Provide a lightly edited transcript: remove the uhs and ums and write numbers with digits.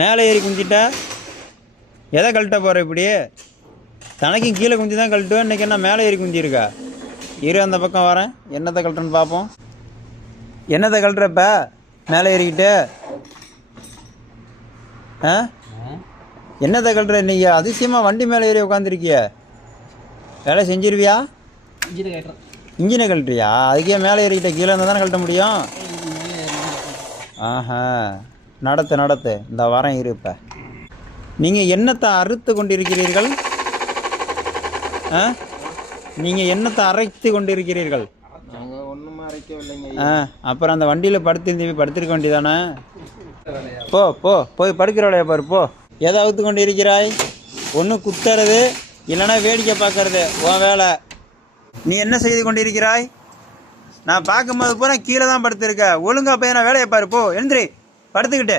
மேலே ஏறி குஞ்சிட்டா எதை கழட்ட போகிற இப்படி? தனக்கும் கீழே குஞ்சு தான் கழட்டுவேன். இன்றைக்கி என்ன மேலே ஏறி குஞ்சிருக்கா? இரு அந்த பக்கம் வரேன். என்னத்தை கழட்டுன்னு பார்ப்போம். என்னத்தை கழட்டுறப்ப மேலே ஏறிக்கிட்டு? ஆ என்னத்தை கழட்டுற? இன்றைக்கி அதிசயமாக வண்டி மேலே ஏறி உட்காந்துருக்கிய. வேலை செஞ்சிருவியா? இன்ஜினை கழட்டுறியா? அதுக்கே மேலே ஏறிக்கிட்ட. கீழே இருந்தால் தானே கழட்ட முடியும். ஆஹா, நடத்து இந்த வாரம் இரு. இப்போ நீங்கள் என்னத்தை அறுத்து கொண்டிருக்கிறீர்கள்? நீங்கள் என்னத்தை அரைத்து கொண்டிருக்கிறீர்கள்? அப்புறம் அந்த வண்டியில் படுத்திருக்க வேண்டியதானே? போய் படுக்கிற வேலையை பாரு. போ. எதை அவுத்து கொண்டு இருக்கிறாய்? ஒன்று குத்துறது இல்லைன்னா வேடிக்கை பார்க்கறது உன் வேலை. நீ என்ன செய்து கொண்டிருக்கிறாய்? நான் பார்க்கும்போது பூரா கீழே தான் படுத்திருக்க. ஒழுங்கா போய் நான் வேலையை பாரு. போ, எழுந்திரி. படுத்துக்கிட்டு